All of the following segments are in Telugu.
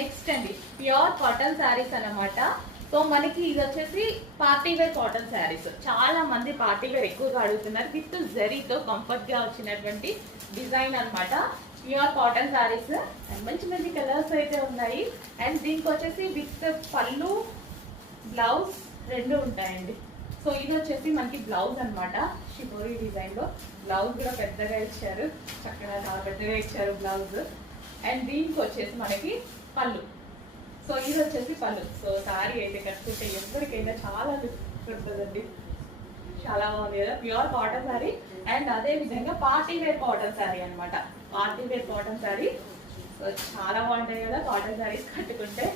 నెక్స్ట్ అండి ప్యూర్ కాటన్ శారీస్ అన్నమాట. సో మనకి ఇది వచ్చేసి పార్టీ వేర్ కాటన్ శారీస్. చాలా మంది పార్టీ వేర్ ఎక్కువగా అడుగుతున్నారు. విత్ జరీతో కంఫర్ట్ గా వచ్చినటువంటి డిజైన్ అన్నమాట. ప్యూర్ కాటన్ శారీస్ అండ్ మంచి మంచి కలర్స్ అయితే ఉన్నాయి. అండ్ దీనికి వచ్చేసి విత్ పళ్ళు బ్లౌజ్ రెండు ఉంటాయండి. సో ఇది వచ్చేసి మనకి బ్లౌజ్ అన్నమాట. షిబోరి డిజైన్ లో బ్లౌజ్ కూడా పెద్దగా ఇచ్చారు, చక్కగా చాలా పెద్దగా ఇచ్చారు బ్లౌజ్. అండ్ దీనికి వచ్చేసి మనకి పళ్ళు. సో ఇది వచ్చేసి పళ్ళు. సో సారీ అయితే కట్టుకుంటే ఎవరికైనా చాలా లుక్ ఉంటుందండి. చాలా బాగుంది కదా, ప్యూర్ కాటన్ శారీ. అండ్ అదే విధంగా పార్టీ వేర్ కాటన్ శారీ అనమాట. Party wear cotton sari. So చాలా బాగుంటాయి కదా కాటన్ శారీస్ కట్టుకుంటే.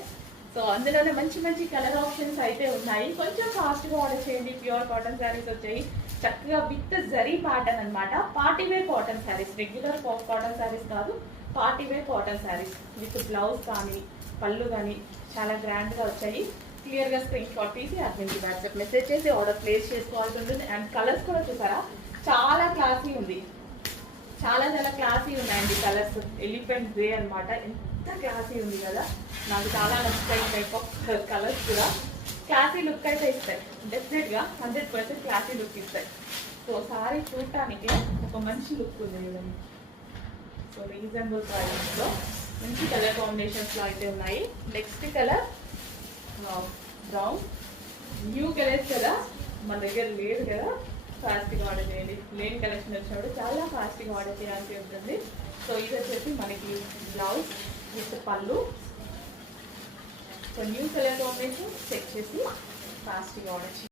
సో అందులోనే మంచి మంచి కలర్ ఆప్షన్స్ అయితే ఉన్నాయి. కొంచెం ఫాస్ట్గా ఆర్డర్ చేయండి. ప్యూర్ కాటన్ శారీస్ వచ్చాయి చక్కగా విత్ జరీ ప్యాటర్న్ అనమాట. Party wear cotton saris, regular cotton saris కాదు, party wear cotton saris with blouse కానీ పళ్ళు కానీ చాలా గ్రాండ్గా వచ్చాయి. క్లియర్గా స్క్రీన్ షాట్ తీసి అడ్మిన్కి వాట్సాప్ మెసేజ్ చేసి ఆర్డర్ ప్లేస్ చేసుకోవాల్సి ఉంటుంది. అండ్ కలర్స్ కూడా చూసారా, చాలా క్లాసీ ఉంది. చాలా చాలా క్లాసీ ఉన్నాయండి కలర్స్. ఎలిఫెంట్ గ్రే అనమాట. ఎంత క్లాసీ ఉంది కదా, నాకు చాలా నచ్చుతాయి. టైప్ ఆఫ్ కలర్స్ కూడా క్లాసీ లుక్ అయితే ఇస్తాయి. డెఫినెట్గా 100% క్లాసీ లుక్ ఇస్తాయి. సో సారీ చూడటానికి ఒక మంచి లుక్ ఉంది కదండి. సో రీజనబుల్ ప్రైస్లో మంచి కలర్ కాంబినేషన్స్లో అయితే ఉన్నాయి. Next colour brown. New colours కదా, మన దగ్గర లేదు కదా, ఫాస్ట్గా ఆర్డర్ చేయండి. లేని కలెక్షన్ వచ్చినప్పుడు చాలా ఫాస్ట్గా ఆర్డర్ చేయాల్సి ఉంటుంది. సో ఇది వచ్చేసి మనకి బ్లౌజ్ విత్ పళ్ళు. So new colour combination check చేసి ఫాస్ట్గా ఆర్డర్ చేయండి.